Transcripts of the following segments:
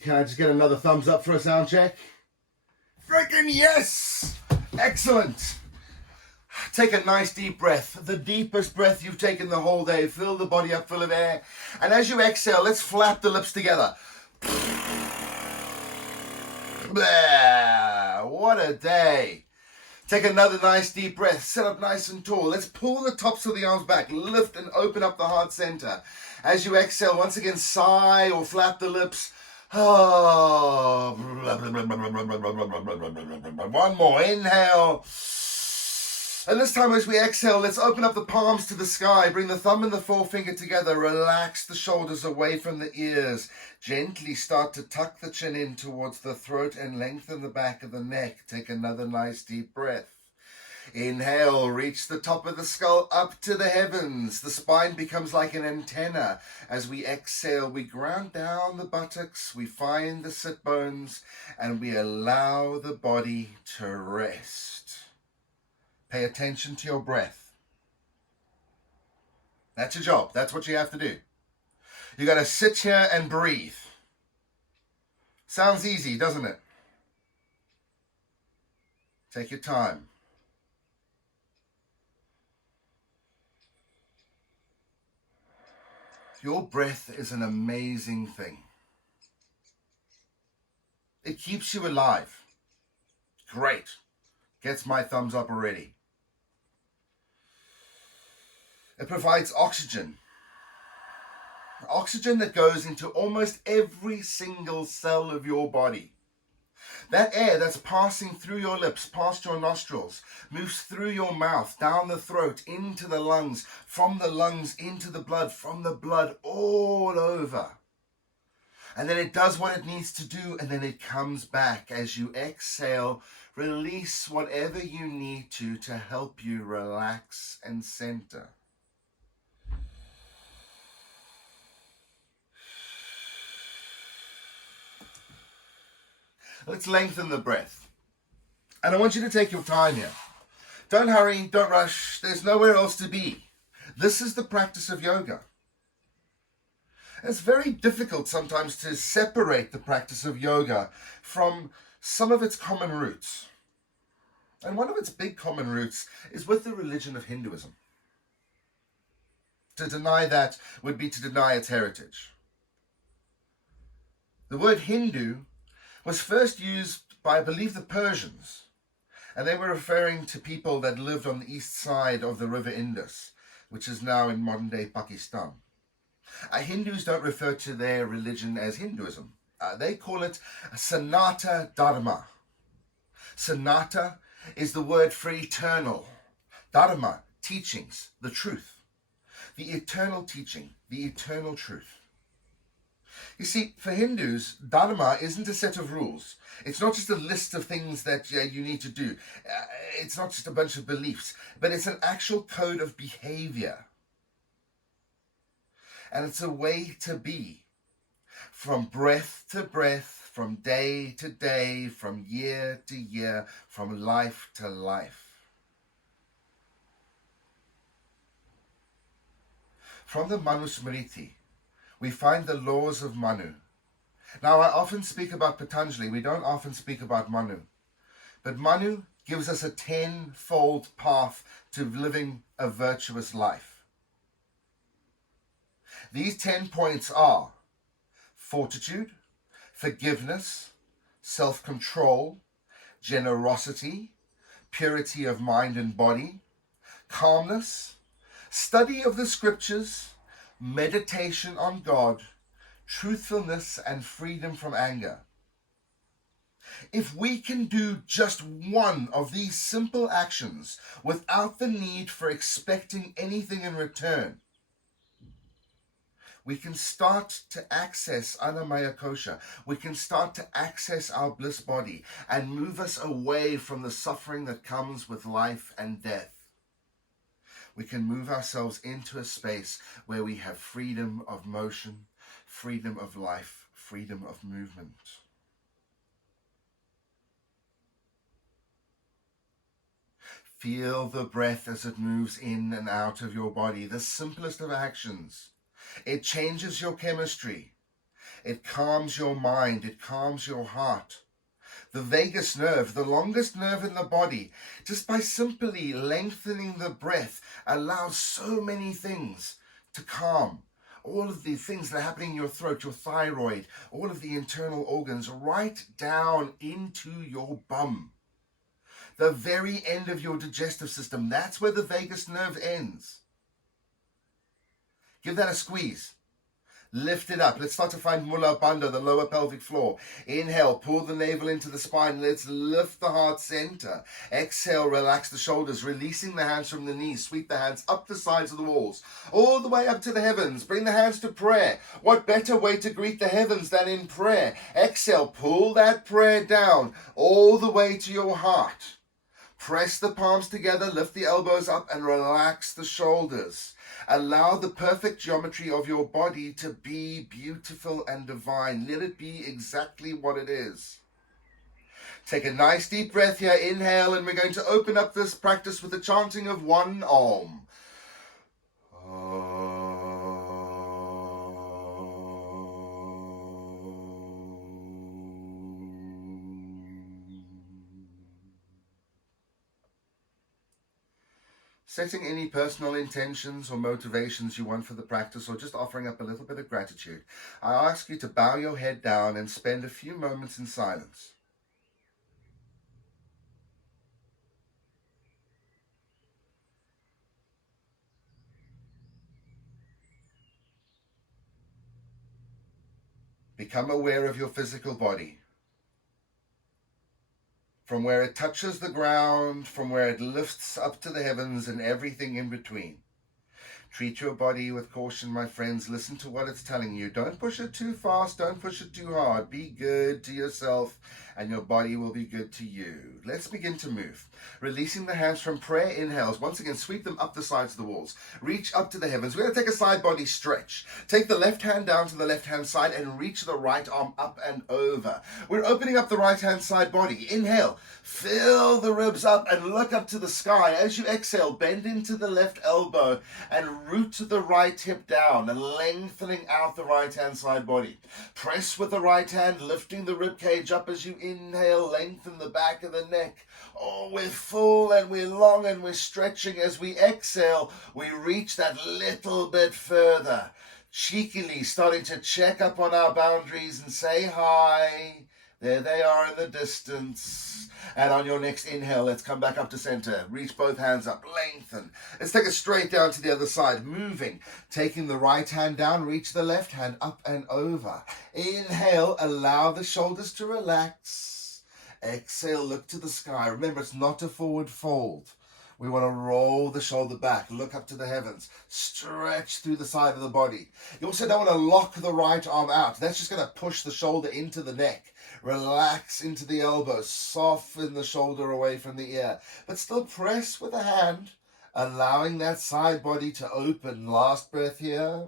Can I just get another thumbs up for a sound check? Freaking yes! Excellent. Take a nice deep breath, the deepest breath you've taken the whole day. Fill the body up full of air. And as you exhale, let's flap the lips together. Blah. What a day. Take another nice deep breath. Sit up nice and tall. Let's pull the tops of the arms back. Lift and open up the heart center. As you exhale, once again, sigh or flap the lips. Oh. One more. Inhale. And this time as we exhale, let's open up the palms to the sky. Bring the thumb and the forefinger together. Relax the shoulders away from the ears. Gently start to tuck the chin in towards the throat and lengthen the back of the neck. Take another nice deep breath. Inhale, reach the top of the skull up to the heavens. The spine becomes like an antenna. As we exhale, we ground down the buttocks, we find the sit bones, and we allow the body to rest. Pay attention to your breath. That's your job. That's what you have to do. You got to sit here and breathe. Sounds easy, doesn't it? Take your time. Your breath is an amazing thing. It keeps you alive. Great. Gets my thumbs up already. It provides oxygen. Oxygen that goes into almost every single cell of your body. That air that's passing through your lips, past your nostrils, moves through your mouth, down the throat, into the lungs, from the lungs into the blood, from the blood all over. And then it does what it needs to do, and then it comes back. As you exhale, release whatever you need to help you relax and center. Let's lengthen the breath. And I want you to take your time here. Don't hurry, don't rush. There's nowhere else to be. This is the practice of yoga. It's very difficult sometimes to separate the practice of yoga from some of its common roots. And one of its big common roots is with the religion of Hinduism. To deny that would be to deny its heritage. The word Hindu was first used by, I believe, the Persians. And they were referring to people that lived on the east side of the river Indus, which is now in modern-day Pakistan. Hindus don't refer to their religion as Hinduism. They call it Sanatana Dharma. Sanata is the word for eternal. Dharma, teachings, the truth. The eternal teaching, the eternal truth. You see, for Hindus, Dharma isn't a set of rules. It's not just a list of things that you need to do. It's not just a bunch of beliefs, but it's an actual code of behavior. And it's a way to be. From breath to breath, from day to day, from year to year, from life to life. From the Manu Smriti, we find the laws of Manu. Now, I often speak about Patanjali. We don't often speak about Manu. But Manu gives us a 10-fold path to living a virtuous life. These 10 points are fortitude, forgiveness, self-control, generosity, purity of mind and body, calmness, study of the scriptures, meditation on God, truthfulness, and freedom from anger. If we can do just one of these simple actions without the need for expecting anything in return, we can start to access Annamaya Kosha. We can start to access our bliss body and move us away from the suffering that comes with life and death. We can move ourselves into a space where we have freedom of motion, freedom of life, freedom of movement. Feel the breath as it moves in and out of your body, the simplest of actions. It changes your chemistry. It calms your mind. It calms your heart. The vagus nerve, the longest nerve in the body, just by simply lengthening the breath, allows so many things to calm. All of the things that are happening in your throat, your thyroid, all of the internal organs, right down into your bum. The very end of your digestive system. That's where the vagus nerve ends. Give that a squeeze. Lift it up. Let's start to find Mula Bandha, the lower pelvic floor. Inhale, pull the navel into the spine. Let's lift the heart center. Exhale, relax the shoulders, releasing the hands from the knees. Sweep the hands up the sides of the walls, all the way up to the heavens. Bring the hands to prayer. What better way to greet the heavens than in prayer? Exhale, pull that prayer down all the way to your heart. Press the palms together, lift the elbows up, and relax the shoulders. Allow the perfect geometry of your body to be beautiful and divine. Let it be exactly what it is. Take a nice deep breath here. Inhale, and we're going to open up this practice with the chanting of one Om. Setting any personal intentions or motivations you want for the practice, or just offering up a little bit of gratitude, I ask you to bow your head down and spend a few moments in silence. Become aware of your physical body. From where it touches the ground, from where it lifts up to the heavens, and everything in between. Treat your body with caution, my friends. Listen to what it's telling you. Don't push it too fast. Don't push it too hard. Be good to yourself, and your body will be good to you. Let's begin to move. Releasing the hands from prayer inhales. Once again, sweep them up the sides of the walls. Reach up to the heavens. We're going to take a side body stretch. Take the left hand down to the left hand side and reach the right arm up and over. We're opening up the right hand side body. Inhale. Fill the ribs up and look up to the sky. As you exhale, bend into the left elbow and root the right hip down and lengthening out the right hand side body. Press with the right hand, lifting the rib cage up as you inhale. Lengthen the back of the neck. Oh, we're full and we're long and we're stretching. As we exhale, we reach that little bit further. Cheekily starting to check up on our boundaries and say hi. There they are in the distance. And on your next inhale, let's come back up to center. Reach both hands up, lengthen. Let's take it straight down to the other side, moving. Taking the right hand down, reach the left hand up and over. Inhale, allow the shoulders to relax. Exhale, look to the sky. Remember, it's not a forward fold. We want to roll the shoulder back, look up to the heavens, stretch through the side of the body. You also don't want to lock the right arm out. That's just going to push the shoulder into the neck. Relax into the elbow, soften the shoulder away from the ear, but still press with a hand, allowing that side body to open. Last breath here.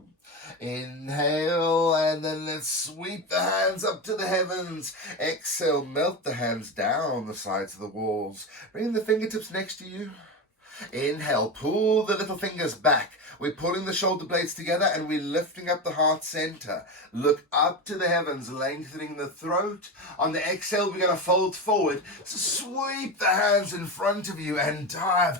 Inhale, and then let's sweep the hands up to the heavens. Exhale, melt the hands down the sides of the walls. Bring the fingertips next to you. Inhale, pull the little fingers back. We're pulling the shoulder blades together and we're lifting up the heart center. Look up to the heavens, lengthening the throat. On the exhale, we're going to fold forward. So sweep the hands in front of you and dive.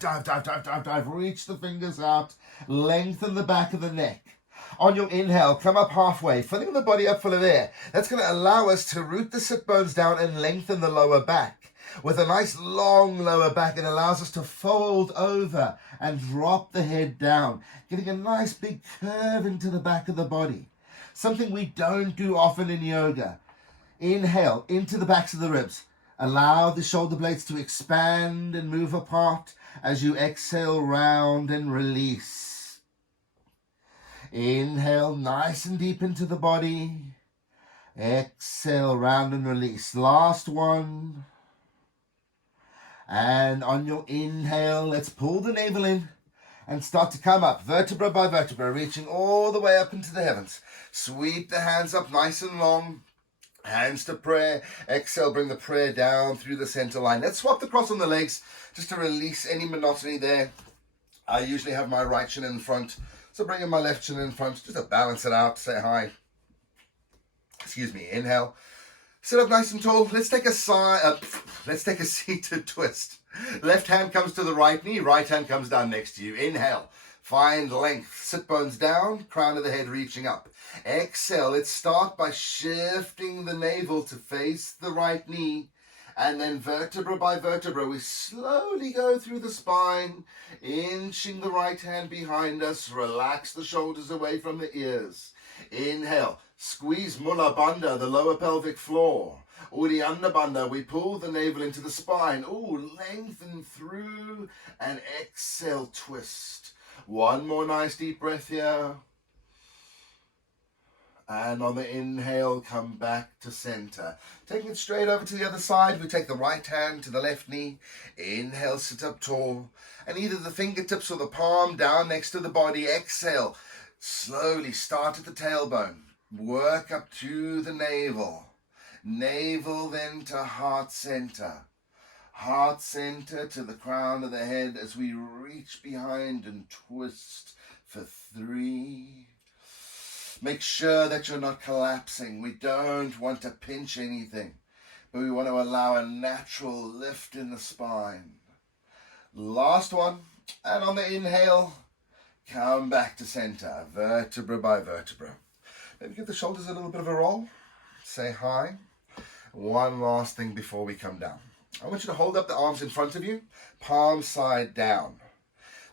Reach the fingers out. Lengthen the back of the neck. On your inhale, come up halfway, filling the body up full of air. That's going to allow us to root the sit bones down and lengthen the lower back. With a nice long lower back, it allows us to fold over and drop the head down, getting a nice big curve into the back of the body. Something we don't do often in yoga. Inhale into the backs of the ribs. Allow the shoulder blades to expand and move apart as you exhale, round and release. Inhale nice and deep into the body. Exhale, round and release. Last one. And on your inhale, let's pull the navel in and start to come up, vertebra by vertebra, reaching all the way up into the heavens. Sweep the hands up nice and long. Hands to prayer. Exhale, bring the prayer down through the center line. Let's swap the cross on the legs just to release any monotony there. I usually have my right shin in front, so bringing my left shin in front just to balance it out, say hi. Excuse me. Inhale. Sit up nice and tall. Let's take a seated twist. Left hand comes to the right knee. Right hand comes down next to you. Inhale. Find length. Sit bones down. Crown of the head reaching up. Exhale. Let's start by shifting the navel to face the right knee. And then vertebra by vertebra, we slowly go through the spine, inching the right hand behind us. Relax the shoulders away from the ears. Inhale, squeeze Mula Bandha, the lower pelvic floor. Uddiyana Bandha, we pull the navel into the spine. Ooh, lengthen through and exhale, twist. One more nice deep breath here. And on the inhale, come back to center. Taking it straight over to the other side, we take the right hand to the left knee. Inhale, sit up tall. And either the fingertips or the palm down next to the body. Exhale, slowly start at the tailbone. Work up to the navel. Navel then to heart center. Heart center to the crown of the head as we reach behind and twist for 3. Make sure that you're not collapsing. We don't want to pinch anything, but we want to allow a natural lift in the spine. Last one. And on the inhale, come back to center, vertebra by vertebra. Maybe give the shoulders a little bit of a roll. Say hi. One last thing before we come down. I want you to hold up the arms in front of you, palm side down.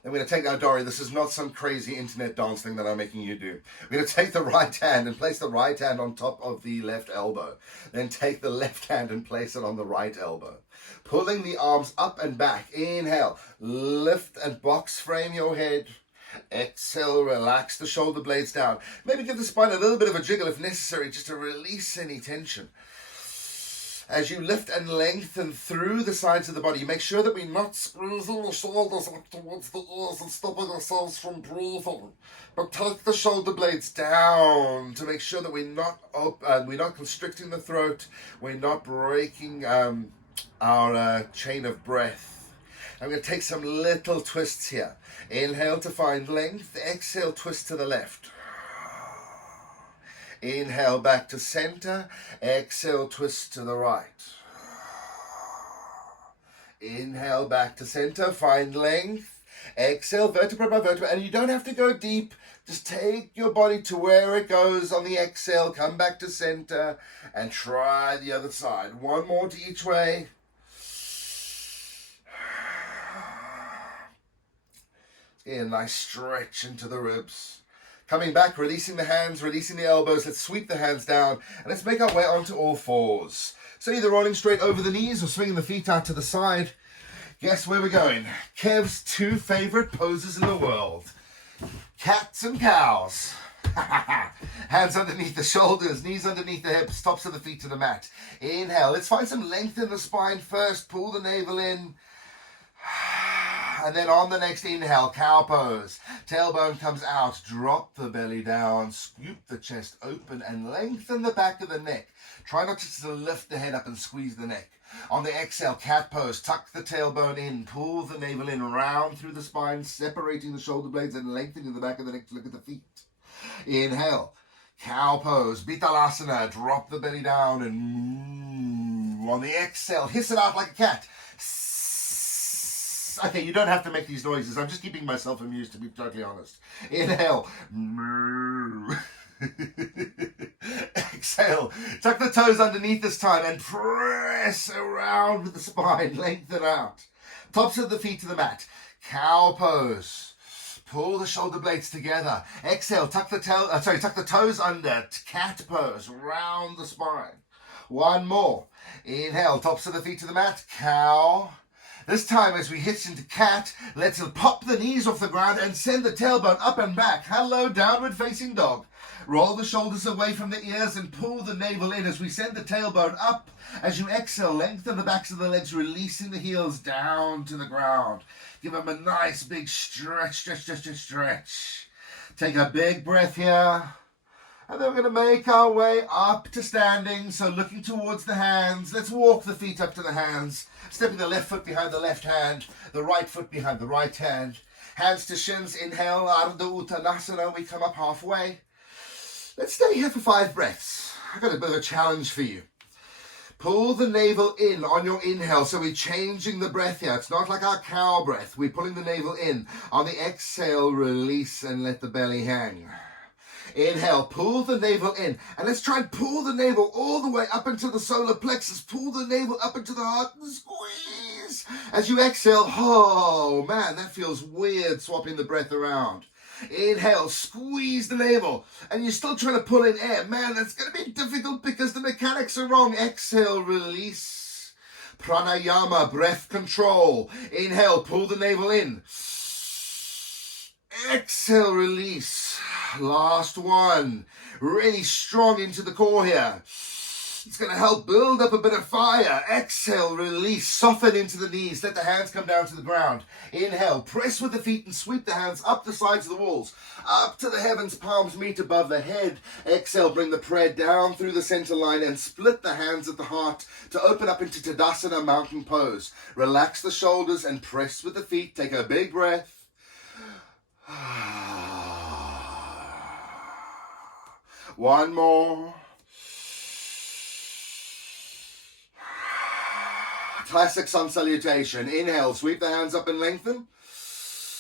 Then we're going to take, now Dory, this is not some crazy internet dance thing that I'm making you do. We're going to take the right hand and place the right hand on top of the left elbow. Then take the left hand and place it on the right elbow. Pulling the arms up and back. Inhale, lift and box frame your head. Exhale, relax the shoulder blades down. Maybe give the spine a little bit of a jiggle if necessary, just to release any tension. As you lift and lengthen through the sides of the body, make sure that we're not squeezing the shoulders up towards the ears and stopping ourselves from breathing. But take the shoulder blades down to make sure that we're not constricting the throat, we're not breaking our chain of breath. I'm going to take some little twists here. Inhale to find length, exhale, twist to the left. Inhale back to center. Exhale, twist to the right. Inhale back to center. Find length. Exhale, vertebra by vertebra. And you don't have to go deep. Just take your body to where it goes on the exhale. Come back to center and try the other side. One more to each way. Get a nice stretch into the ribs. Coming back, releasing the hands, releasing the elbows. Let's sweep the hands down and let's make our way onto all fours. So either rolling straight over the knees or swinging the feet out to the side. Guess where we're going? Kev's 2 favorite poses in the world. Cats and cows. Hands underneath the shoulders, knees underneath the hips, tops of the feet to the mat. Inhale. Let's find some length in the spine first. Pull the navel in. And then on the next inhale, cow pose. Tailbone comes out. Drop the belly down. Scoop the chest open and lengthen the back of the neck. Try not just to lift the head up and squeeze the neck. On the exhale, cat pose. Tuck the tailbone in. Pull the navel in. Round through the spine, separating the shoulder blades and lengthening the back of the neck to look at the feet. Inhale. Cow pose. Bitalasana. Drop the belly down and move. On the exhale, hiss it out like a cat. Okay, you don't have to make these noises. I'm just keeping myself amused, to be totally honest. Inhale. Exhale. Tuck the toes underneath this time and press around with the spine. Lengthen out. Tops of the feet to the mat. Cow pose. Pull the shoulder blades together. Exhale. Tuck the toes under. Cat pose. Round the spine. One more. Inhale. Tops of the feet to the mat. Cow. This time as we hitch into cat, let's pop the knees off the ground and send the tailbone up and back. Hello, downward facing dog. Roll the shoulders away from the ears and pull the navel in as we send the tailbone up. As you exhale, lengthen the backs of the legs, releasing the heels down to the ground. Give them a nice big stretch. Take a big breath here. And then we're going to make our way up to standing. So looking towards the hands. Let's walk the feet up to the hands. Stepping the left foot behind the left hand. The right foot behind the right hand. Hands to shins. Inhale. Ardha Uttanasana. We come up halfway. Let's stay here for 5 breaths. I've got a bit of a challenge for you. Pull the navel in on your inhale. So we're changing the breath here. It's not like our cow breath. We're pulling the navel in. On the exhale, release and let the belly hang. Inhale, pull the navel in. And let's try and pull the navel all the way up into the solar plexus. Pull the navel up into the heart and squeeze. As you exhale, oh man, that feels weird swapping the breath around. Inhale, squeeze the navel, and you're still trying to pull in air. Man, that's going to be difficult because the mechanics are wrong. Exhale, release. Pranayama, breath control. Inhale, pull the navel in. Exhale, release. Last one. Really strong into the core here. It's going to help build up a bit of fire. Exhale, release, soften into the knees. Let the hands come down to the ground. Inhale, press with the feet and sweep the hands up the sides of the walls. Up to the heavens, palms meet above the head. Exhale, bring the prayer down through the center line and split the hands at the heart to open up into Tadasana, mountain pose. Relax the shoulders and press with the feet. Take a big breath. One more. Classic sun salutation. Inhale, sweep the hands up and lengthen.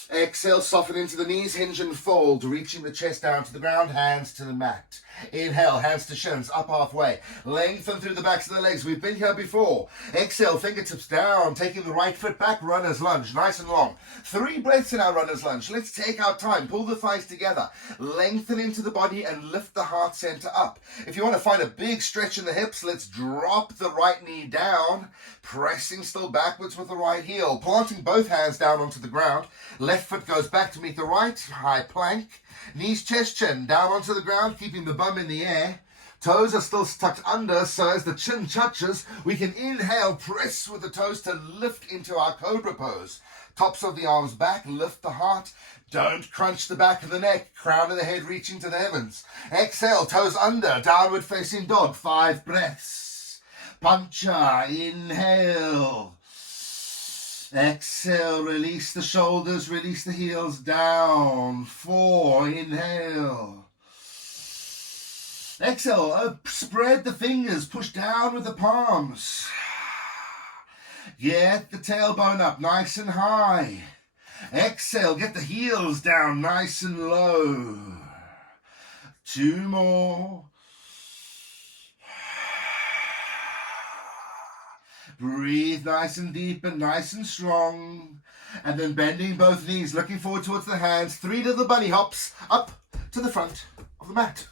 Exhale, soften into the knees, hinge and fold, reaching the chest down to the ground, hands to the mat. Inhale, hands to shins, up halfway. Lengthen through the backs of the legs. We've been here before. Exhale, fingertips down, taking the right foot back, runner's lunge, nice and long. 3 breaths in our runner's lunge. Let's take our time. Pull the thighs together. Lengthen into the body and lift the heart center up. If you want to find a big stretch in the hips, let's drop the right knee down, pressing still backwards with the right heel. Planting both hands down onto the ground. Left foot goes back to meet the right, high plank. Knees, chest, chin, down onto the ground, keeping the bum in the air. Toes are still tucked under, so as the chin touches, we can inhale, press with the toes to lift into our Cobra Pose. Tops of the arms back, lift the heart. Don't crunch the back of the neck, crown of the head reaching to the heavens. Exhale, toes under, downward facing dog, 5 breaths. Pancha, inhale. Exhale, release the shoulders, release the heels down. 4, inhale. Exhale, spread the fingers, push down with the palms. Get the tailbone up nice and high. Exhale, get the heels down nice and low. 2 more. Breathe nice and deep and nice and strong. And then bending both knees, looking forward towards the hands. 3 little bunny hops up to the front of the mat.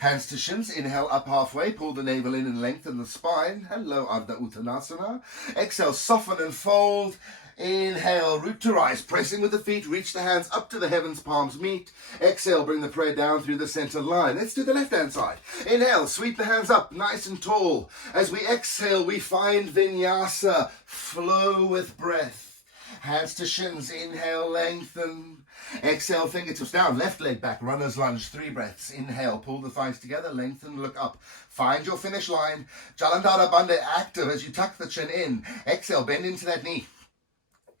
Hands to shins. Inhale up halfway. Pull the navel in and lengthen the spine. Hello, Ardha Uttanasana. Exhale, soften and fold. Inhale, root to rise. Pressing with the feet. Reach the hands up to the heavens. Palms meet. Exhale, bring the prayer down through the center line. Let's do the left-hand side. Inhale, sweep the hands up nice and tall. As we exhale, we find vinyasa. Flow with breath. Hands to shins. Inhale, lengthen. Exhale, fingertips down. Left leg back. Runner's lunge. 3 breaths. Inhale, pull the thighs together. Lengthen, look up. Find your finish line. Jalandhara Bandha active as you tuck the chin in. Exhale, bend into that knee.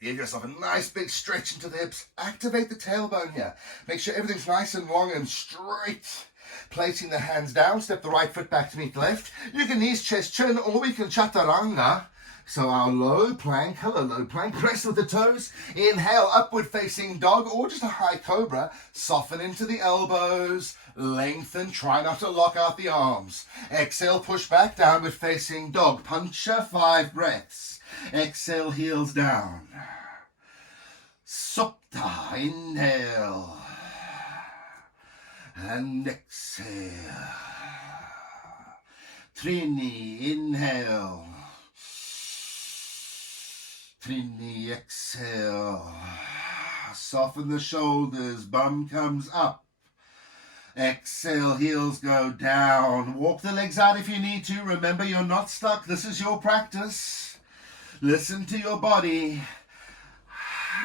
Give yourself a nice big stretch into the hips. Activate the tailbone here. Make sure everything's nice and long and straight. Placing the hands down. Step the right foot back to meet left. You can knees, chest, chin, or we can chaturanga. So our low plank, hello low plank, press with the toes. Inhale, upward facing dog or just a high cobra. Soften into the elbows. Lengthen, try not to lock out the arms. Exhale, push back, downward facing dog. Pancha, 5 breaths. Exhale, heels down. Supta, inhale. And exhale. Trini, inhale. Trini, exhale. Soften the shoulders, bum comes up. Exhale, heels go down. Walk the legs out if you need to. Remember, you're not stuck. This is your practice. Listen to your body.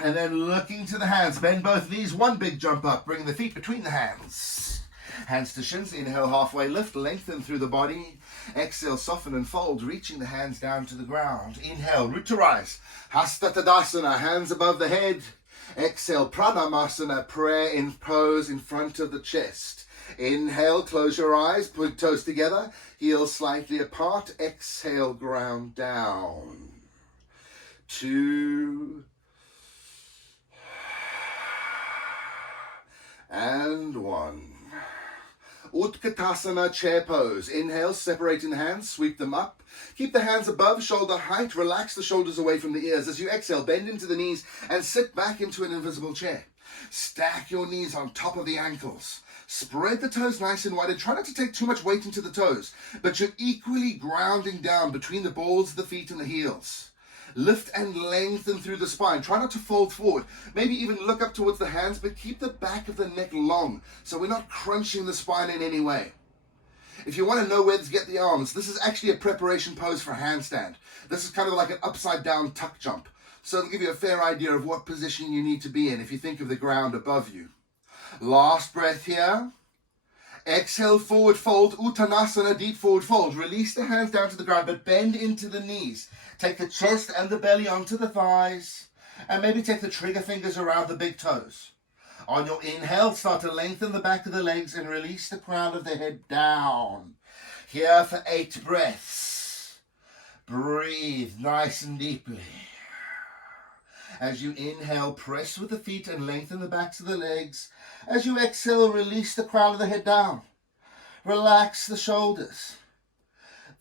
And then looking to the hands. Bend both knees. 1 big jump up. Bring the feet between the hands. Hands to shins. Inhale, halfway lift. Lengthen through the body. Exhale, soften and fold. Reaching the hands down to the ground. Inhale, root to rise. Hasta Tadasana. Hands above the head. Exhale, Pranamasana, prayer in pose in front of the chest. Inhale, close your eyes, put toes together, heels slightly apart. Exhale, ground down. 2 and 1. Utkatasana, chair pose. Inhale, separating the hands, sweep them up. Keep the hands above shoulder height. Relax the shoulders away from the ears. As you exhale, bend into the knees and sit back into an invisible chair. Stack your knees on top of the ankles. Spread the toes nice and wide and try not to take too much weight into the toes, but you're equally grounding down between the balls of the feet and the heels. Lift and lengthen through the spine. Try not to fold forward. Maybe even look up towards the hands, but keep the back of the neck long so we're not crunching the spine in any way. If you want to know where to get the arms, this is actually a preparation pose for handstand. This is kind of like an upside down tuck jump. So it'll give you a fair idea of what position you need to be in if you think of the ground above you. Last breath here. Exhale, forward fold, Uttanasana, deep forward fold. Release the hands down to the ground, but bend into the knees. Take the chest and the belly onto the thighs, and maybe take the trigger fingers around the big toes. On your inhale, start to lengthen the back of the legs and release the crown of the head down. Here for 8 breaths. Breathe nice and deeply. As you inhale, press with the feet and lengthen the backs of the legs. As you exhale, release the crown of the head down. Relax the shoulders.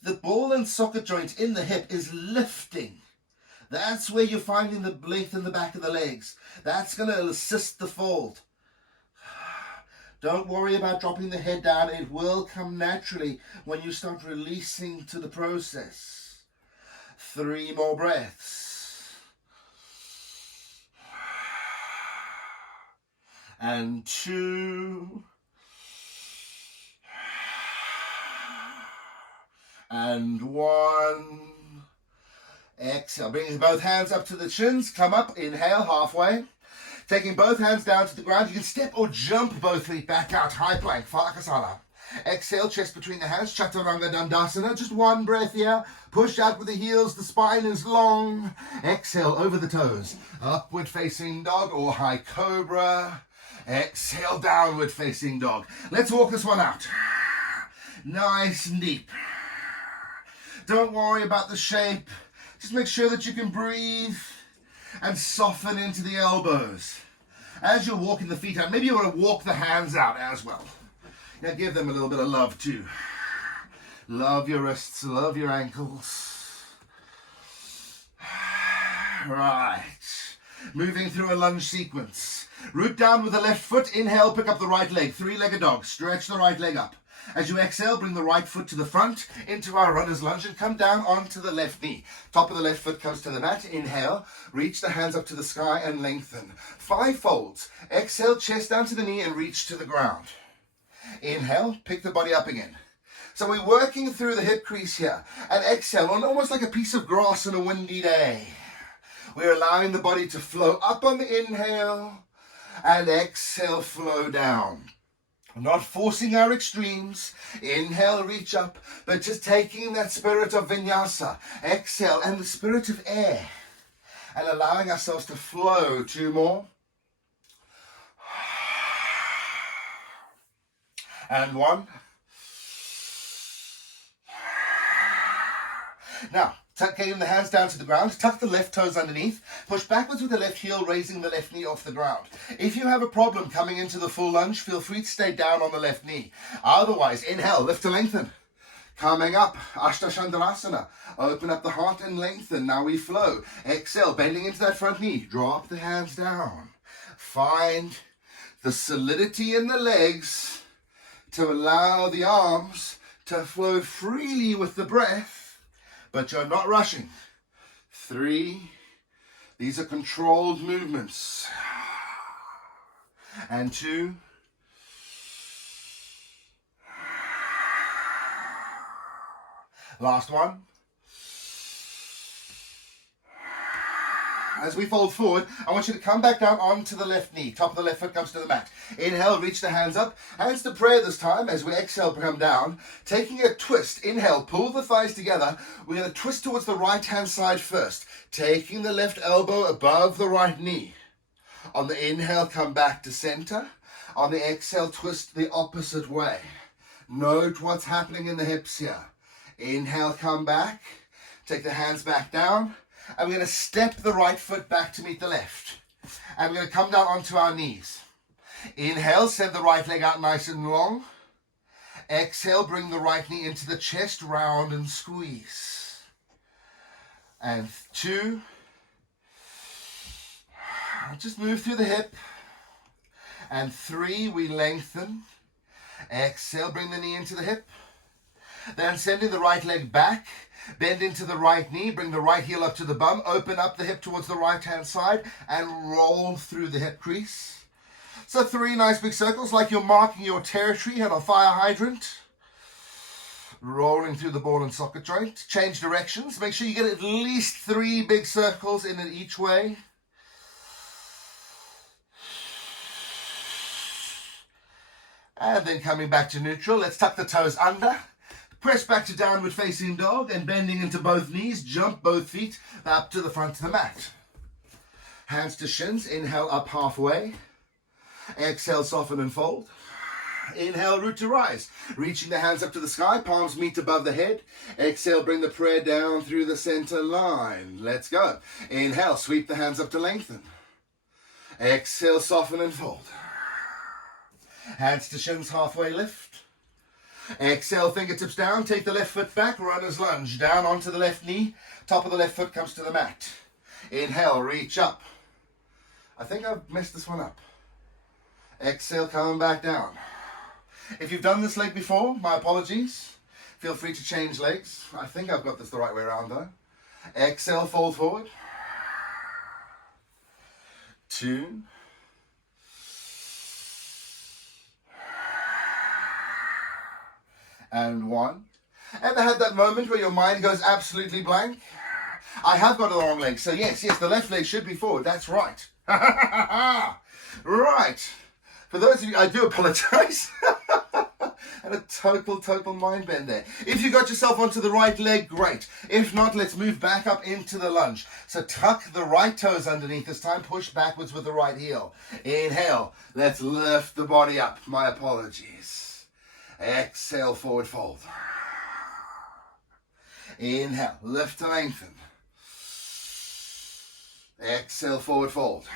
The ball and socket joint in the hip is lifting. That's where you're finding the length in the back of the legs. That's going to assist the fold. Don't worry about dropping the head down. It will come naturally when you start releasing to the process. 3 more breaths. And 2. And 1. Exhale. Bringing both hands up to the chins. Come up. Inhale halfway. Taking both hands down to the ground. You can step or jump both feet back out. High plank. Sukhasana. Exhale. Chest between the hands. Chaturanga Dandasana. Just 1 breath here. Push out with the heels. The spine is long. Exhale over the toes. Upward facing dog or high cobra. Exhale. Downward facing dog. Let's walk this one out. Nice and deep. Don't worry about the shape. Just make sure that you can breathe and soften into the elbows. As you're walking the feet out, maybe you want to walk the hands out as well. Now give them a little bit of love too. Love your wrists, love your ankles. Right. Moving through a lunge sequence. Root down with the left foot. Inhale, pick up the right leg. 3-legged dog. Stretch the right leg up. As you exhale, bring the right foot to the front into our runner's lunge and come down onto the left knee. Top of the left foot comes to the mat. Inhale, reach the hands up to the sky and lengthen. 5 folds. Exhale, chest down to the knee and reach to the ground. Inhale, pick the body up again. So we're working through the hip crease here. And exhale, on almost like a piece of grass on a windy day. We're allowing the body to flow up on the inhale and exhale, flow down. Not forcing our extremes. Inhale, reach up, but just taking that spirit of vinyasa. Exhale, and the spirit of air. And allowing ourselves to flow. 2 more. And 1. Now, taking the hands down to the ground, tuck the left toes underneath, push backwards with the left heel, raising the left knee off the ground. If you have a problem coming into the full lunge, feel free to stay down on the left knee. Otherwise, inhale, lift to lengthen. Coming up, Dandasana. Open up the heart and lengthen. Now we flow. Exhale, bending into that front knee. Drop the hands down. Find the solidity in the legs to allow the arms to flow freely with the breath. But you're not rushing. 3. These are controlled movements. And 2. Last one. As we fold forward, I want you to come back down onto the left knee. Top of the left foot comes to the mat. Inhale, reach the hands up. Hands to prayer this time. As we exhale, come down. Taking a twist. Inhale, pull the thighs together. We're going to twist towards the right-hand side first. Taking the left elbow above the right knee. On the inhale, come back to center. On the exhale, twist the opposite way. Note what's happening in the hips here. Inhale, come back. Take the hands back down. And we're going to step the right foot back to meet the left. And we're going to come down onto our knees. Inhale, send the right leg out nice and long. Exhale, bring the right knee into the chest, round and squeeze. And 2. Just move through the hip. And 3, we lengthen. Exhale, bring the knee into the hip. Then sending the right leg back. Bend into the right knee. Bring the right heel up to the bum. Open up the hip towards the right-hand side. And roll through the hip crease. So 3 nice big circles like you're marking your territory at a fire hydrant. Rolling through the ball and socket joint. Change directions. Make sure you get at least 3 big circles in it each way. And then coming back to neutral, let's tuck the toes under. Press back to downward facing dog and bending into both knees. Jump both feet up to the front of the mat. Hands to shins. Inhale up halfway. Exhale, soften and fold. Inhale, root to rise. Reaching the hands up to the sky. Palms meet above the head. Exhale, bring the prayer down through the center line. Let's go. Inhale, sweep the hands up to lengthen. Exhale, soften and fold. Hands to shins, halfway lift. Exhale, fingertips down. Take the left foot back. Runner's lunge. Down onto the left knee. Top of the left foot comes to the mat. Inhale, reach up. I think I've messed this one up. Exhale, coming back down. If you've done this leg before, my apologies. Feel free to change legs. I think I've got this the right way around though. Exhale, fold forward. 2. And 1. Ever had that moment where your mind goes absolutely blank? I have got a long leg, so yes, the left leg should be forward. That's right. Right. For those of you, I do apologize. And a total mind bend there. If you got yourself onto the right leg, great. If not, let's move back up into the lunge. So tuck the right toes underneath this time. Push backwards with the right heel. Inhale. Let's lift the body up. My apologies. Exhale, forward fold. Inhale, lift to lengthen. Exhale, forward fold.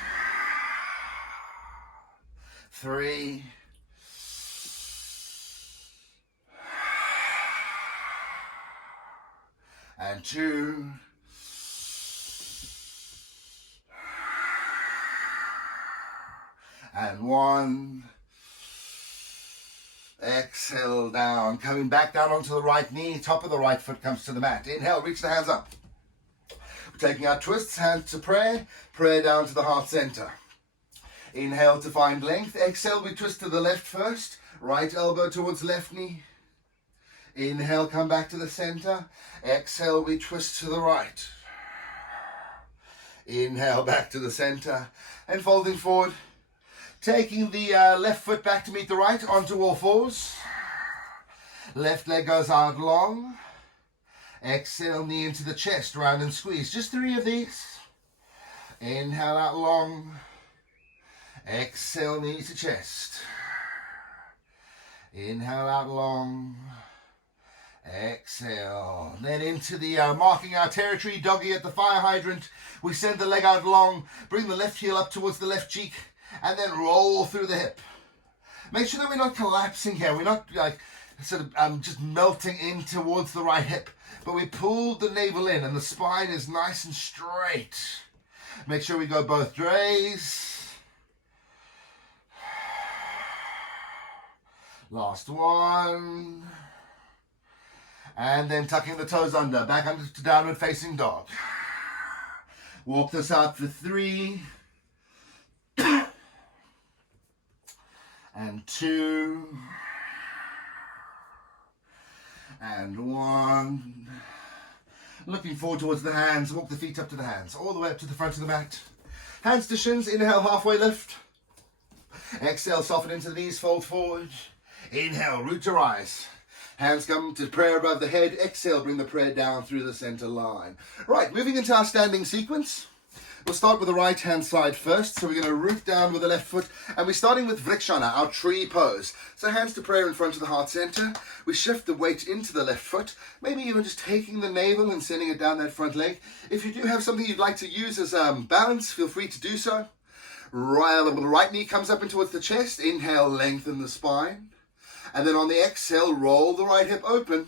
3. And 2. And 1. Exhale down, coming back down onto the right knee, top of the right foot comes to the mat. Inhale, reach the hands up. We're taking our twists, hands to prayer, prayer down to the heart center. Inhale to find length. Exhale, we twist to the left first, right elbow towards left knee. Inhale, come back to the center. Exhale, we twist to the right. Inhale, back to the center, and folding forward. Taking the left foot back to meet the right, onto all fours. Left leg goes out long. Exhale, knee into the chest, round and squeeze. Just 3 of these. Inhale out long. Exhale, knee to chest. Inhale out long. Exhale. Then into the marking our territory, doggy at the fire hydrant. We send the leg out long. Bring the left heel up towards the left cheek. And then roll through the hip. Make sure that we're not collapsing here. We're not like sort of just melting in towards the right hip. But we pulled the navel in and the spine is nice and straight. Make sure we go both ways. Last one. And then tucking the toes under. Back under to downward facing dog. Walk this out for 3. And 2, and 1. Looking forward towards the hands. Walk the feet up to the hands, all the way up to the front of the mat. Hands to shins. Inhale, halfway lift. Exhale, soften into the knees, fold forward. Inhale, root to rise. Hands come to prayer above the head. Exhale, bring the prayer down through the center line. Right, moving into our standing sequence. We'll start with the right hand side first. So we're going to root down with the left foot, and we're starting with Vrikshana, our tree pose. So hands to prayer in front of the heart center. We shift the weight into the left foot, maybe even just taking the navel and sending it down that front leg. If you do have something you'd like to use as balance, feel free to do so. Right knee comes up in towards the chest. Inhale, lengthen the spine. And then on the exhale, roll the right hip open.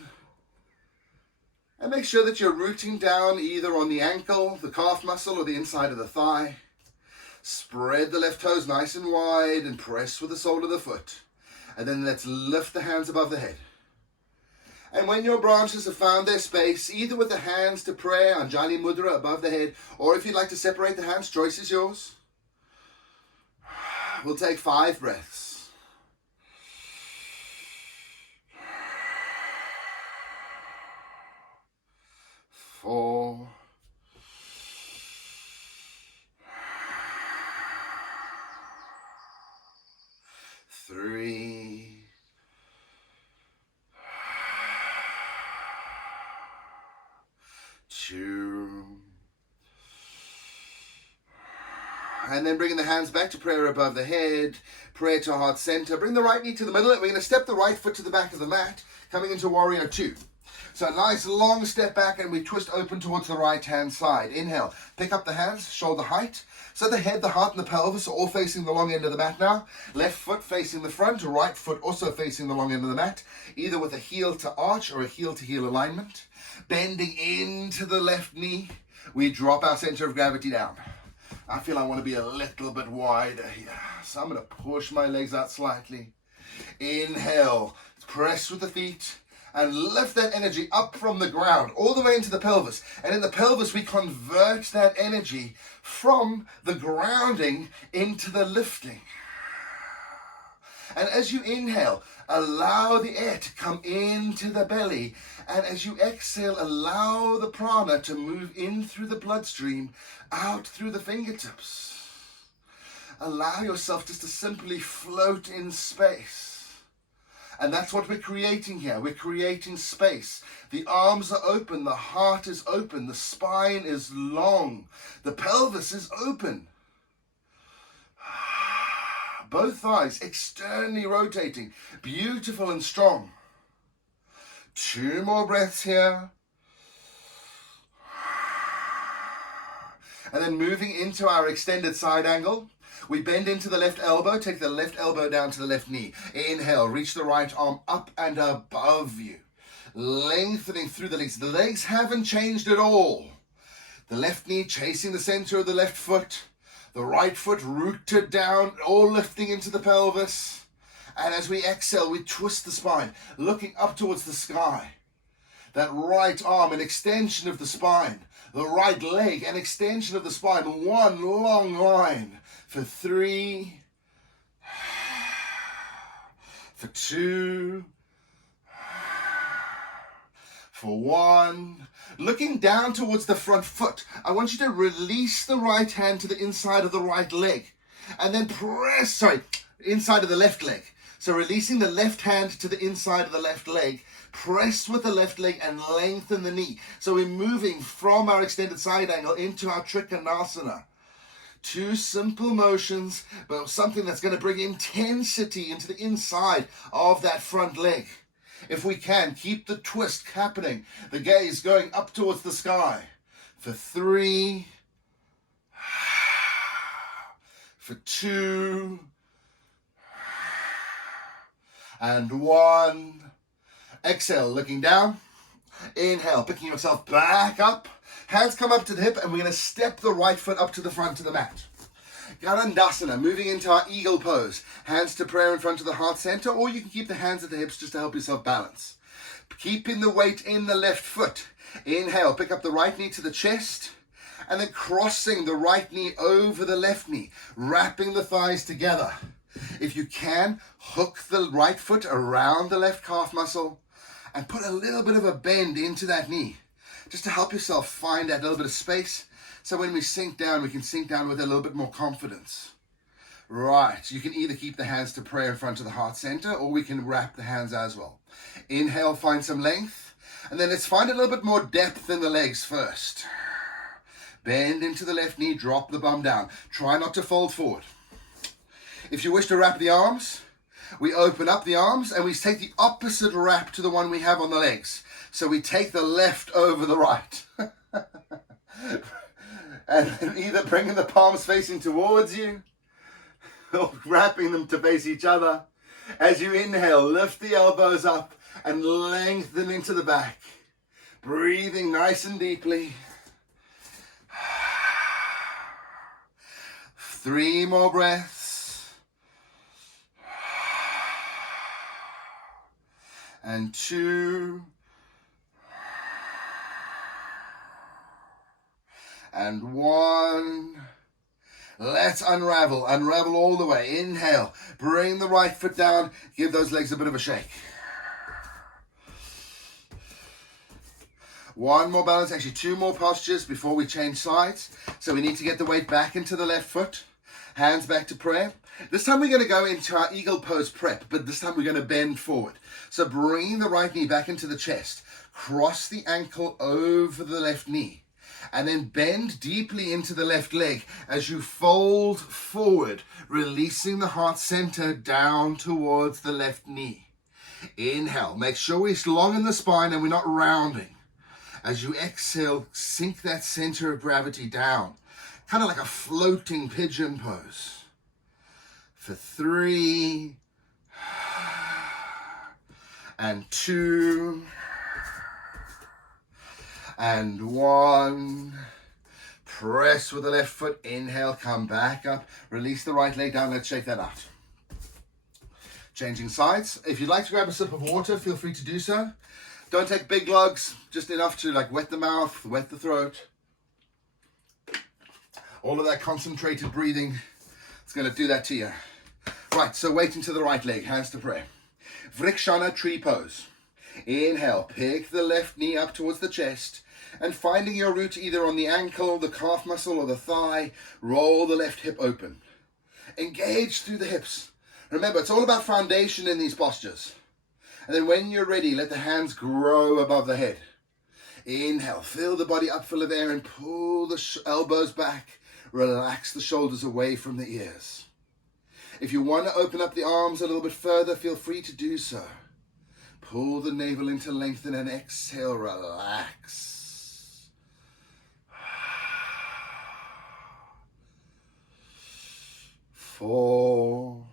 And make sure that you're rooting down either on the ankle, the calf muscle, or the inside of the thigh. Spread the left toes nice and wide and press with the sole of the foot. And then let's lift the hands above the head. And when your branches have found their space, either with the hands to prayer, Anjali Mudra above the head, or if you'd like to separate the hands, choice is yours. We'll take 5 breaths. 4, 3, 2, and then bringing the hands back to prayer above the head, prayer to heart center. Bring the right knee to the middle, and we're going to step the right foot to the back of the mat, coming into warrior 2. So a nice long step back, and we twist open towards the right hand side. Inhale, pick up the hands, shoulder height. So the head, the heart, and the pelvis are all facing the long end of the mat now. Left foot facing the front, right foot also facing the long end of the mat, either with a heel to arch or a heel to heel alignment. Bending into the left knee, we drop our center of gravity down. I feel I want to be a little bit wider here. So I'm going to push my legs out slightly. Inhale, press with the feet. And lift that energy up from the ground, all the way into the pelvis. And in the pelvis, we convert that energy from the grounding into the lifting. And as you inhale, allow the air to come into the belly. And as you exhale, allow the prana to move in through the bloodstream, out through the fingertips. Allow yourself just to simply float in space. And that's what we're creating here. We're creating space. The arms are open, the heart is open, the spine is long, the pelvis is open. Both thighs externally rotating, beautiful and strong. 2 more breaths here. And then moving into our extended side angle. We bend into the left elbow, take the left elbow down to the left knee. Inhale, reach the right arm up and above you. Lengthening through the legs. The legs haven't changed at all. The left knee chasing the center of the left foot. The right foot rooted down, all lifting into the pelvis. And as we exhale, we twist the spine, looking up towards the sky. That right arm, an extension of the spine. The right leg, an extension of the spine. One long line. For 3, for 2, for 1. Looking down towards the front foot, I want you to release the right hand to the inside of the right leg. And then press, inside of the left leg. So releasing the left hand to the inside of the left leg. Press with the left leg and lengthen the knee. So we're moving from our extended side angle into our Trikonasana. 2 simple motions, but something that's going to bring intensity into the inside of that front leg. If we can, keep the twist happening. The gaze going up towards the sky. For 3, for 2, and 1. Exhale, looking down. Inhale, picking yourself back up. Hands come up to the hip, and we're going to step the right foot up to the front of the mat. Dandasana, moving into our eagle pose. Hands to prayer in front of the heart center, or you can keep the hands at the hips just to help yourself balance. Keeping the weight in the left foot. Inhale, pick up the right knee to the chest, and then crossing the right knee over the left knee, wrapping the thighs together. If you can, hook the right foot around the left calf muscle, and put a little bit of a bend into that knee, just to help yourself find that little bit of space. So when we sink down, we can sink down with a little bit more confidence. Right, you can either keep the hands to prayer in front of the heart center, or we can wrap the hands as well. Inhale, find some length, and then let's find a little bit more depth in the legs first. Bend into the left knee, drop the bum down. Try not to fold forward. If you wish to wrap the arms, we open up the arms and we take the opposite wrap to the one we have on the legs. So we take the left over the right. And either bringing the palms facing towards you or wrapping them to face each other. As you inhale, lift the elbows up and lengthen into the back. Breathing nice and deeply. 3 more breaths. And 2. And 1. Let's unravel. Unravel all the way. Inhale. Bring the right foot down. Give those legs a bit of a shake. 1 more balance. Actually, 2 more postures before we change sides. So we need to get the weight back into the left foot. Hands back to prayer. This time we're going to go into our eagle pose prep, but this time we're going to bend forward. So bring the right knee back into the chest. Cross the ankle over the left knee. And then bend deeply into the left leg as you fold forward, releasing the heart center down towards the left knee. Inhale. Make sure we're long in the spine and we're not rounding. As you exhale, sink that center of gravity down. Kind of like a floating pigeon pose. For 3. And 2. And 1. Press with the left foot. Inhale, come back up. Release the right leg down. Let's shake that out. Changing sides. If you'd like to grab a sip of water, feel free to do so. Don't take big lugs, just enough to wet the mouth, wet the throat. All of that concentrated breathing, it's going to do that to you. Right, so weight into the right leg, hands to prayer. Vrikshana tree pose. Inhale, pick the left knee up towards the chest and finding your root either on the ankle, the calf muscle or the thigh, roll the left hip open. Engage through the hips. Remember, it's all about foundation in these postures. And then when you're ready, let the hands grow above the head. Inhale, fill the body up full of air and pull the elbows back. Relax the shoulders away from the ears. If you want to open up the arms a little bit further, feel free to do so. Pull the navel in to lengthen and exhale, relax. 4.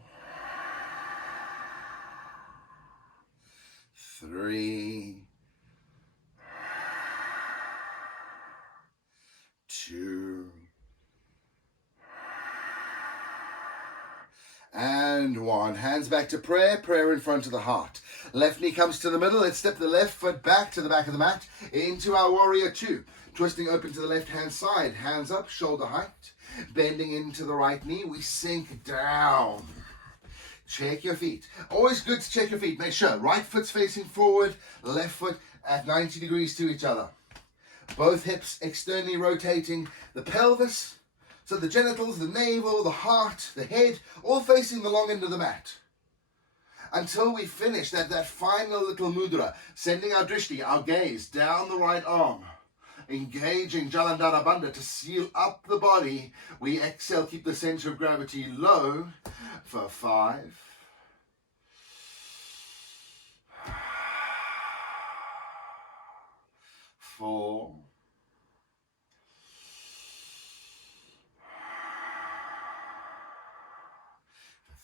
3, 2, and 1. Hands back to prayer. Prayer in front of the heart. Left knee comes to the middle. Let's step the left foot back to the back of the mat into our warrior 2. Twisting open to the left hand side. Hands up, shoulder height. Bending into the right knee. We sink down. Check your feet. Always good to check your feet. Make sure right foot's facing forward, left foot at 90 degrees to each other. Both hips externally rotating. The pelvis, so the genitals, the navel, the heart, the head, all facing the long end of the mat. Until we finish that final little mudra, sending our drishti, our gaze, down the right arm. Engaging Jalandhara Bandha to seal up the body. We exhale, keep the center of gravity low for 5. 4.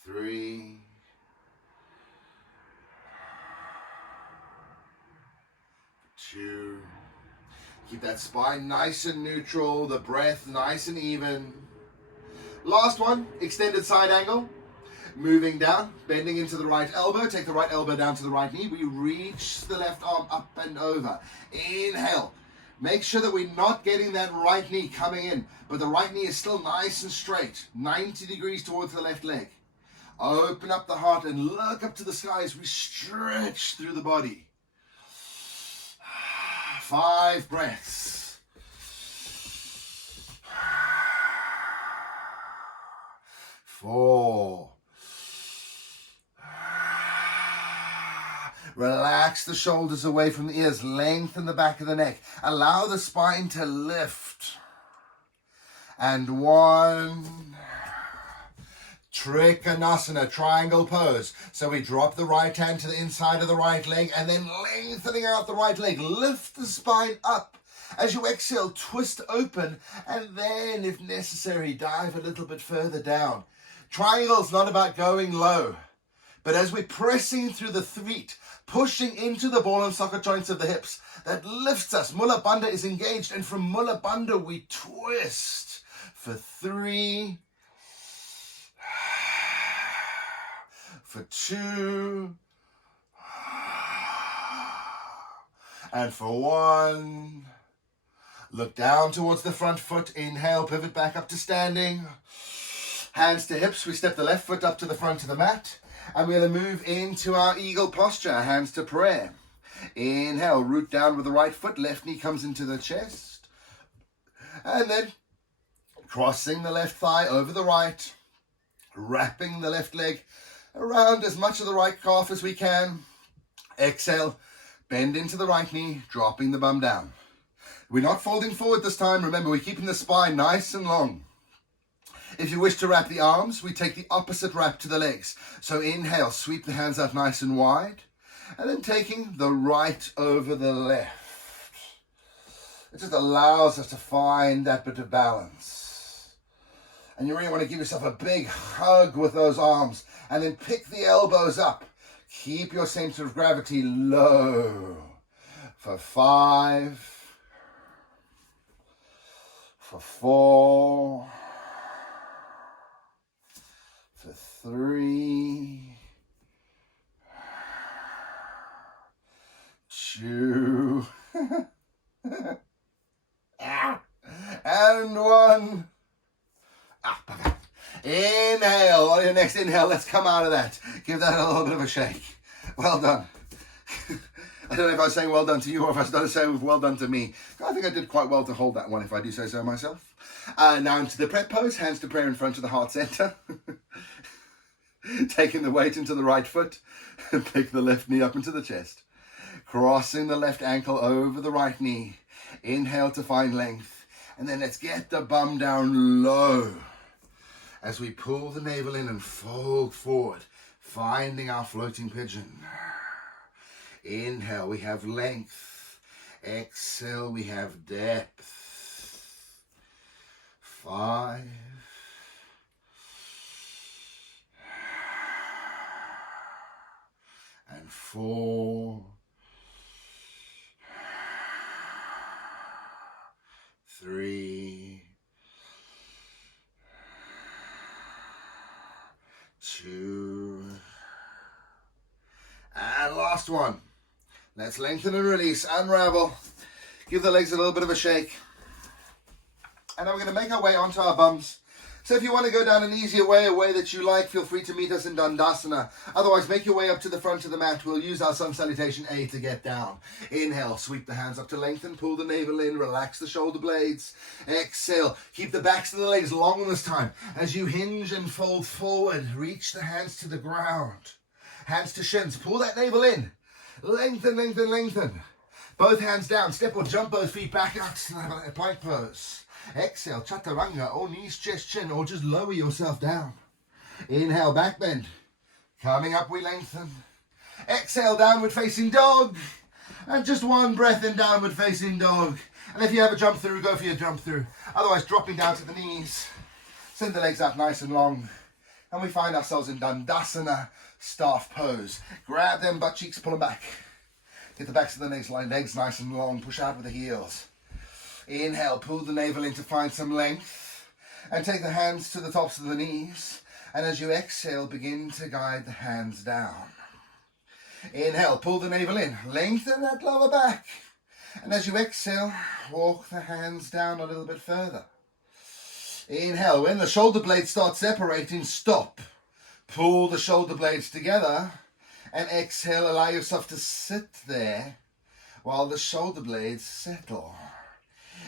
3. 2. Keep that spine nice and neutral, the breath nice and even. Last one, extended side angle. Moving down, bending into the right elbow. Take the right elbow down to the right knee. We reach the left arm up and over. Inhale. Make sure that we're not getting that right knee coming in, but the right knee is still nice and straight, 90 degrees towards the left leg. Open up the heart and look up to the sky as we stretch through the body. 5 breaths. 4. Relax the shoulders away from the ears. Lengthen the back of the neck. Allow the spine to lift. And 1. Trikonasana, triangle pose. So we drop the right hand to the inside of the right leg and then lengthening out the right leg. Lift the spine up. As you exhale, twist open and then, if necessary, dive a little bit further down. Triangle is not about going low, but as we're pressing through the feet, pushing into the ball and socket joints of the hips, that lifts us. Mula Bandha is engaged, and from Mula Bandha we twist for 3, for 2, and for 1. Look down towards the front foot. Inhale, pivot back up to standing. Hands to hips. We step the left foot up to the front of the mat. And we're going to move into our eagle posture. Hands to prayer. Inhale, root down with the right foot. Left knee comes into the chest. And then crossing the left thigh over the right. Wrapping the left leg around as much of the right calf as we can. Exhale, bend into the right knee, dropping the bum down. We're not folding forward this time. Remember, we're keeping the spine nice and long. If you wish to wrap the arms, we take the opposite wrap to the legs. So inhale, sweep the hands out nice and wide. And then taking the right over the left. It just allows us to find that bit of balance. And you really want to give yourself a big hug with those arms. And then pick the elbows up. Keep your center of gravity low. For 5. For 4, for 3, 2, and 1. Inhale. On your next inhale, let's come out of that. Give that a little bit of a shake. Well done. I don't know if I was saying well done to you or if I was saying well done to me. I think I did quite well to hold that one, if I do say so myself. Now into the prep pose, hands to prayer in front of the heart center. Taking the weight into the right foot and pick the left knee up into the chest. Crossing the left ankle over the right knee. Inhale to find length. And then let's get the bum down low as we pull the navel in and fold forward, finding our floating pigeon. Inhale, we have length. Exhale, we have depth. 5. And 4. 3. 2. And last one. Let's lengthen and release, unravel, give the legs a little bit of a shake. And then we're going to make our way onto our bums. So if you want to go down an easier way, a way that you like, feel free to meet us in Dandasana. Otherwise, make your way up to the front of the mat. We'll use our Sun Salutation A to get down. Inhale, sweep the hands up to lengthen, pull the navel in, relax the shoulder blades. Exhale, keep the backs of the legs long this time. As you hinge and fold forward, reach the hands to the ground. Hands to shins, pull that navel in. Lengthen, lengthen, lengthen. Both hands down. Step or jump both feet back out to the plank pose. Exhale, chaturanga, or knees, chest, chin, or just lower yourself down. Inhale, back bend. Coming up, we lengthen. Exhale, downward facing dog. And just one breath in downward facing dog. And if you have a jump through, go for your jump through. Otherwise, dropping down to the knees. Send the legs out nice and long. And we find ourselves in Dandasana staff pose. Grab them butt cheeks, pull them back. Get the backs of the legs nice and long. Push out with the heels. Inhale, pull the navel in to find some length. And take the hands to the tops of the knees. And as you exhale, begin to guide the hands down. Inhale, pull the navel in. Lengthen that lower back. And as you exhale, walk the hands down a little bit further. Inhale, when the shoulder blades start separating, stop. Pull the shoulder blades together. And exhale, allow yourself to sit there while the shoulder blades settle.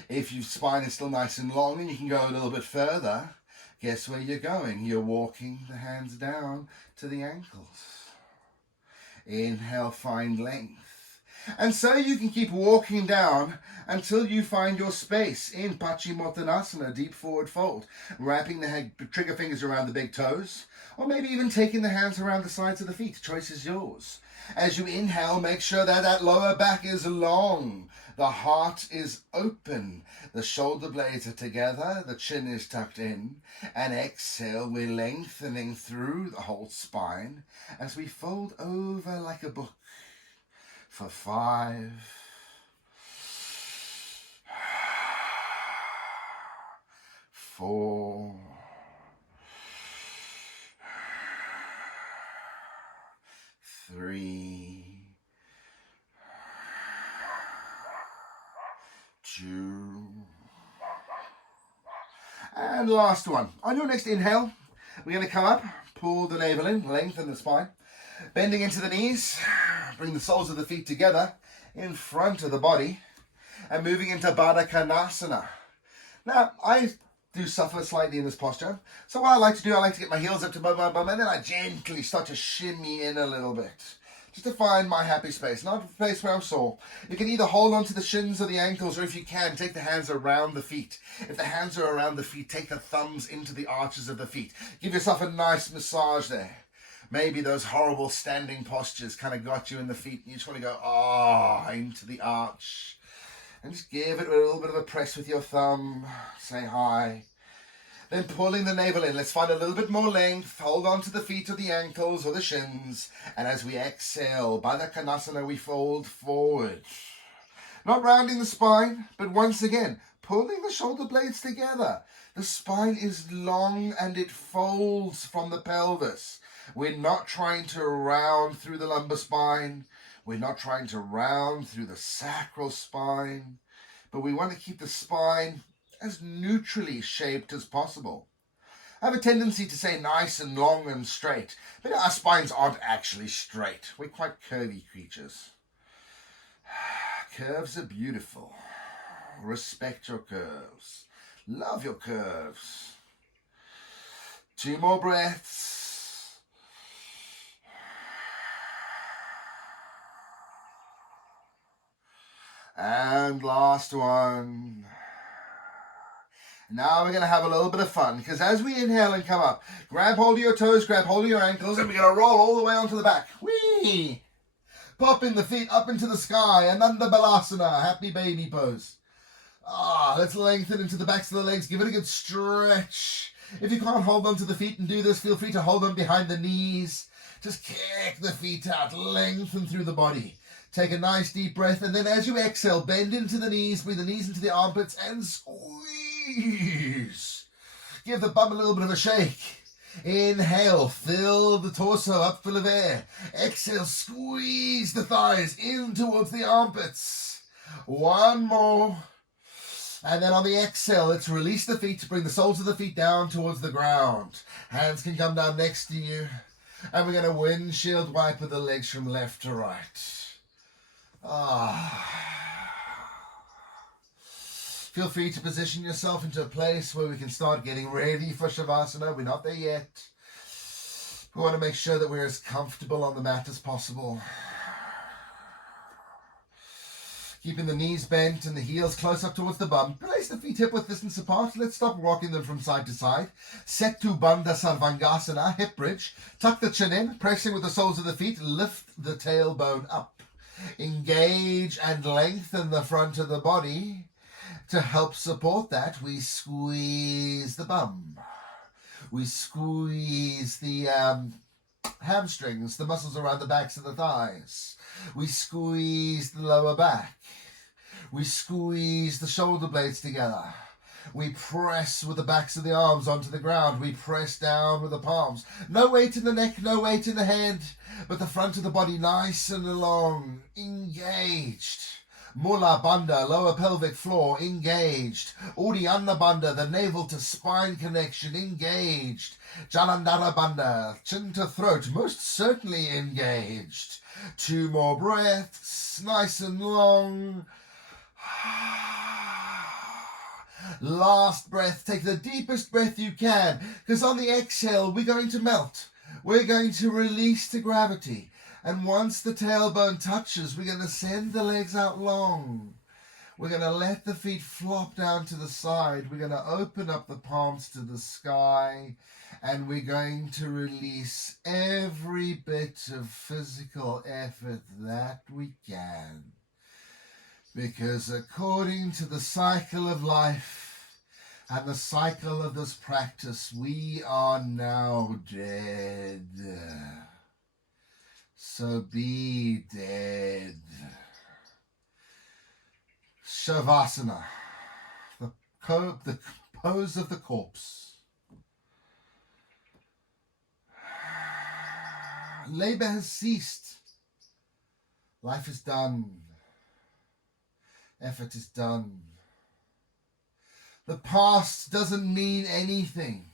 If your spine is still nice and long and you can go a little bit further, guess where you're going? You're walking the hands down to the ankles. Inhale, find length. And so you can keep walking down until you find your space in Paschimottanasana, deep forward fold, wrapping the trigger fingers around the big toes, or maybe even taking the hands around the sides of the feet. Choice is yours. As you inhale, make sure that that lower back is long, the heart is open, the shoulder blades are together, the chin is tucked in, and exhale, we're lengthening through the whole spine as we fold over like a book for 5, 4, 3, 2, and last one. On your next inhale, we're going to come up, pull the navel in, lengthen the spine, bending into the knees, bring the soles of the feet together in front of the body, and moving into Baddha Konasana. Now, I do suffer slightly in this posture, so what I like to do, I like to get my heels up to above my bum, and then I gently start to shimmy in a little bit, just to find my happy space, not a place where I'm sore. You can either hold on to the shins or the ankles, or if you can, take the hands around the feet. If the hands are around the feet, take the thumbs into the arches of the feet. Give yourself a nice massage there. Maybe those horrible standing postures kind of got you in the feet, and you just want to go, into the arch. And just give it a little bit of a press with your thumb. Say hi. Then pulling the navel in. Let's find a little bit more length. Hold on to the feet or the ankles or the shins. And as we exhale, Baddha Konasana, we fold forward. Not rounding the spine, but once again, pulling the shoulder blades together. The spine is long and it folds from the pelvis. We're not trying to round through the lumbar spine. We're not trying to round through the sacral spine, but we want to keep the spine as neutrally shaped as possible. I have a tendency to say nice and long and straight, but our spines aren't actually straight. We're quite curvy creatures. Curves are beautiful. Respect your curves. Love your curves. 2 more breaths. And last one. Now we're going to have a little bit of fun, because as we inhale and come up, grab hold of your toes, grab hold of your ankles, and we're going to roll all the way onto the back. Whee! Popping the feet up into the sky, Ananda Balasana, happy baby pose. Let's lengthen into the backs of the legs, give it a good stretch. If you can't hold on to the feet and do this, feel free to hold them behind the knees. Just kick the feet out, lengthen through the body. Take a nice deep breath, and then as you exhale, bend into the knees, breathe the knees into the armpits, and squeeze. Give the bum a little bit of a shake. Inhale, fill the torso up full of air. Exhale, squeeze the thighs in towards the armpits. One more. And then on the exhale, let's release the feet to bring the soles of the feet down towards the ground. Hands can come down next to you. And we're going to windshield wipe with the legs from left to right. Feel free to position yourself into a place where we can start getting ready for Shavasana. We're not there yet. We want to make sure that we're as comfortable on the mat as possible. Keeping the knees bent and the heels close up towards the bum. Place the feet hip width distance apart. Let's stop rocking them from side to side. Setu Bandha Sarvangasana Hip Bridge. Tuck the chin in, pressing with the soles of the feet. Lift the tailbone up. Engage and lengthen the front of the body. To help support that, we squeeze the bum. We squeeze the hamstrings, the muscles around the backs of the thighs. We squeeze the lower back. We squeeze the shoulder blades together. We press with the backs of the arms onto the ground. We press down with the palms. No weight in the neck, no weight in the head, but the front of the body nice and long, engaged. Mula Bandha, lower pelvic floor, engaged. Uddiyana Bandha, the navel to spine connection, engaged. Jalandhara Bandha, chin to throat, most certainly engaged. 2 more breaths, nice and long. Last breath, take the deepest breath you can, because on the exhale, we're going to melt. We're going to release to gravity. And once the tailbone touches, we're going to send the legs out long. We're going to let the feet flop down to the side. We're going to open up the palms to the sky. And we're going to release every bit of physical effort that we can. Because according to the cycle of life and the cycle of this practice, we are now dead. So be dead. Shavasana, the pose of the corpse. Labor has ceased. Life is done. Effort is done. The past doesn't mean anything.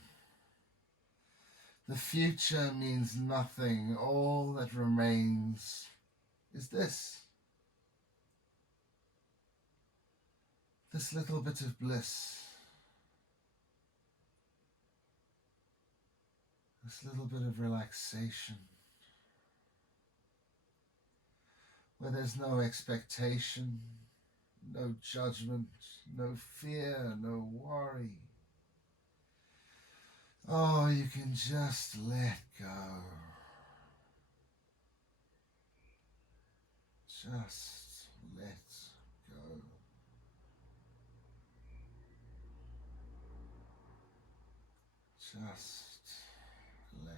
The future means nothing. All that remains is this. This little bit of bliss. This little bit of relaxation. Where there's no expectation, no judgment, no fear, no worry. Oh, you can just let go. Just let go. Just let go.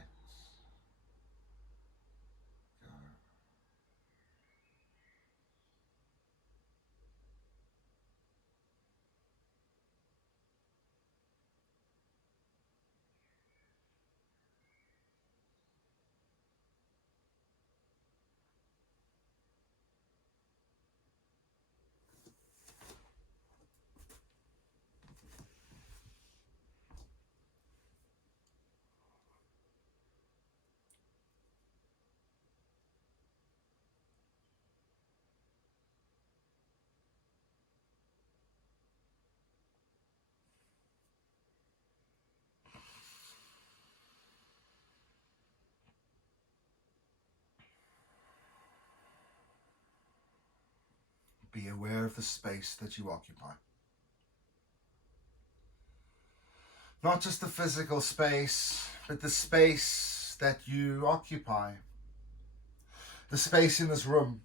Be aware of the space that you occupy. Not just the physical space, but the space that you occupy. The space in this room.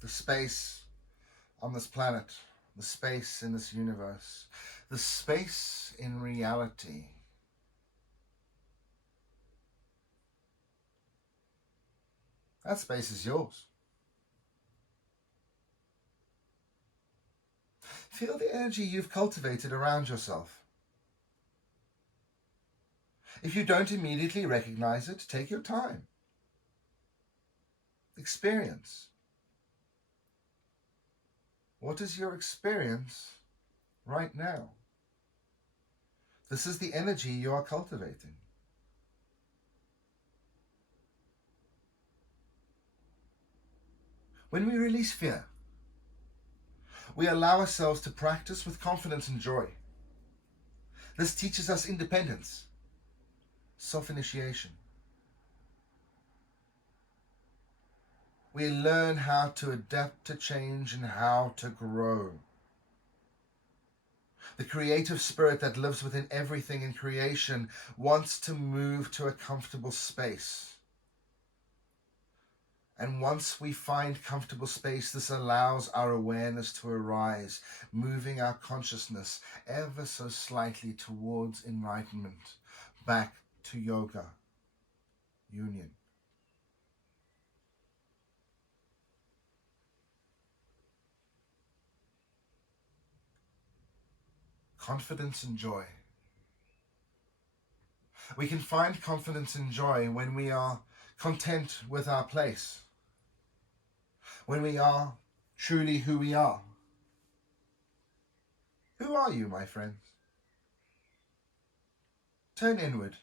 The space on this planet. The space in this universe. The space in reality. That space is yours. Feel the energy you've cultivated around yourself. If you don't immediately recognize it, take your time. Experience. What is your experience right now? This is the energy you are cultivating. When we release fear, we allow ourselves to practice with confidence and joy. This teaches us independence, self-initiation. We learn how to adapt to change and how to grow. The creative spirit that lives within everything in creation wants to move to a comfortable space. And once we find comfortable space, this allows our awareness to arise, moving our consciousness ever so slightly towards enlightenment, back to yoga, union. Confidence and joy. We can find confidence and joy when we are content with our place. When we are truly who we are. Who are you, my friends? Turn inward.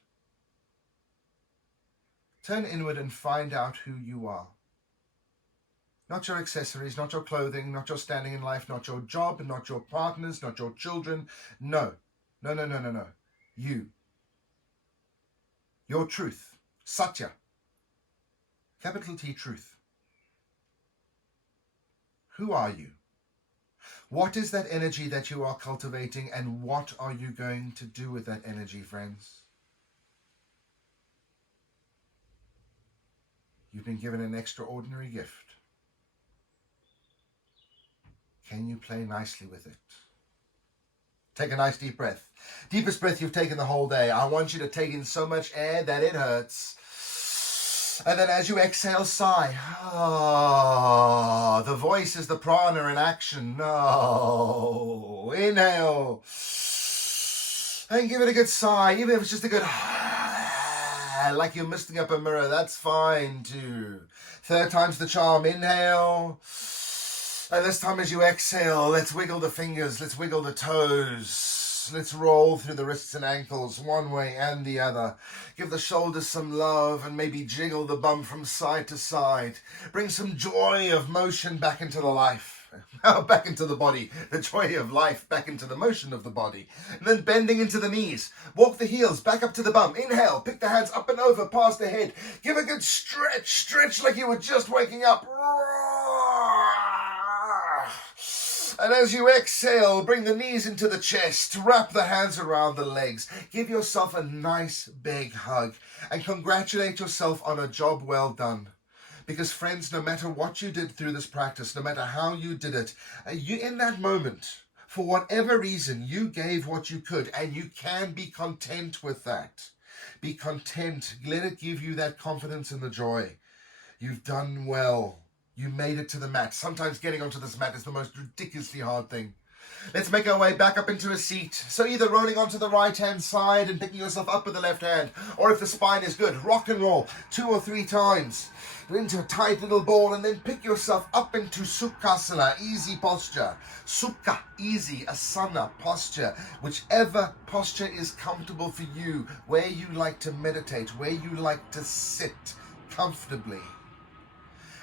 Turn inward and find out who you are. Not your accessories, not your clothing, not your standing in life, not your job, not your partners, not your children. No. No. You. Your truth. Satya. Capital T, truth. Who are you? What is that energy that you are cultivating, and what are you going to do with that energy, friends? You've been given an extraordinary gift. Can you play nicely with it? Take a nice deep breath. Deepest breath you've taken the whole day. I want you to take in so much air that it hurts. And then as you exhale, sigh. Oh, the voice is the prana in action. No. Inhale. And give it a good sigh. Even if it's just a good like you're misting up a mirror, that's fine too. Third time's the charm. Inhale. And this time as you exhale, let's wiggle the fingers, let's wiggle the toes. Let's roll through the wrists and ankles one way and the other. Give the shoulders some love and maybe jiggle the bum from side to side. Bring some joy of motion back into the life. Back into the body. The joy of life back into the motion of the body. And then bending into the knees. Walk the heels back up to the bum. Inhale. Pick the hands up and over past the head. Give a good stretch. Stretch like you were just waking up. And as you exhale, bring the knees into the chest, wrap the hands around the legs, give yourself a nice big hug, and congratulate yourself on a job well done. Because friends, no matter what you did through this practice, no matter how you did it, you in that moment, for whatever reason, you gave what you could, and you can be content with that. Be content. Let it give you that confidence and the joy. You've done well. You made it to the mat. Sometimes getting onto this mat is the most ridiculously hard thing. Let's make our way back up into a seat. So either rolling onto the right-hand side and picking yourself up with the left hand, or if the spine is good, rock and roll 2 or 3 times into a tight little ball, and then pick yourself up into Sukhasana, easy posture. Sukha, easy, asana, posture. Whichever posture is comfortable for you, where you like to meditate, where you like to sit comfortably.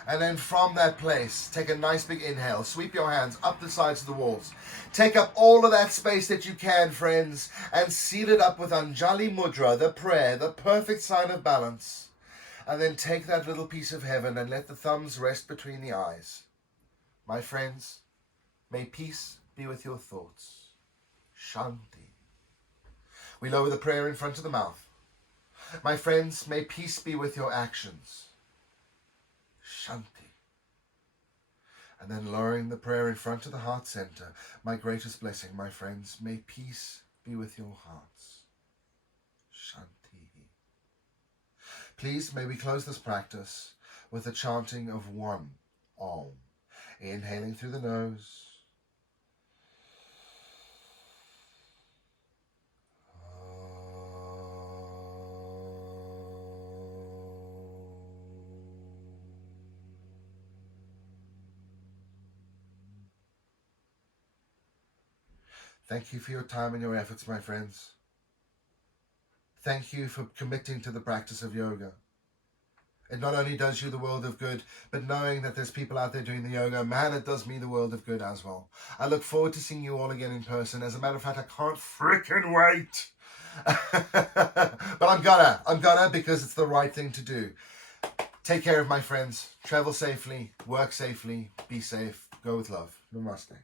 And then from that place, take a nice big inhale. Sweep your hands up the sides of the walls. Take up all of that space that you can, friends, and seal it up with Anjali Mudra, the prayer, the perfect sign of balance. And then take that little piece of heaven and let the thumbs rest between the eyes. My friends, may peace be with your thoughts. Shanti. We lower the prayer in front of the mouth. My friends, may peace be with your actions. Shanti. And then lowering the prayer in front of the heart center. My greatest blessing, my friends, may peace be with your hearts. Shanti. Please, may we close this practice with the chanting of one Om. Inhaling through the nose. Thank you for your time and your efforts, my friends. Thank you for committing to the practice of yoga. It not only does you the world of good, but knowing that there's people out there doing the yoga, man, it does me the world of good as well. I look forward to seeing you all again in person. As a matter of fact, I can't freaking wait. But I'm gonna because it's the right thing to do. Take care of my friends. Travel safely, work safely, be safe, go with love. Namaste.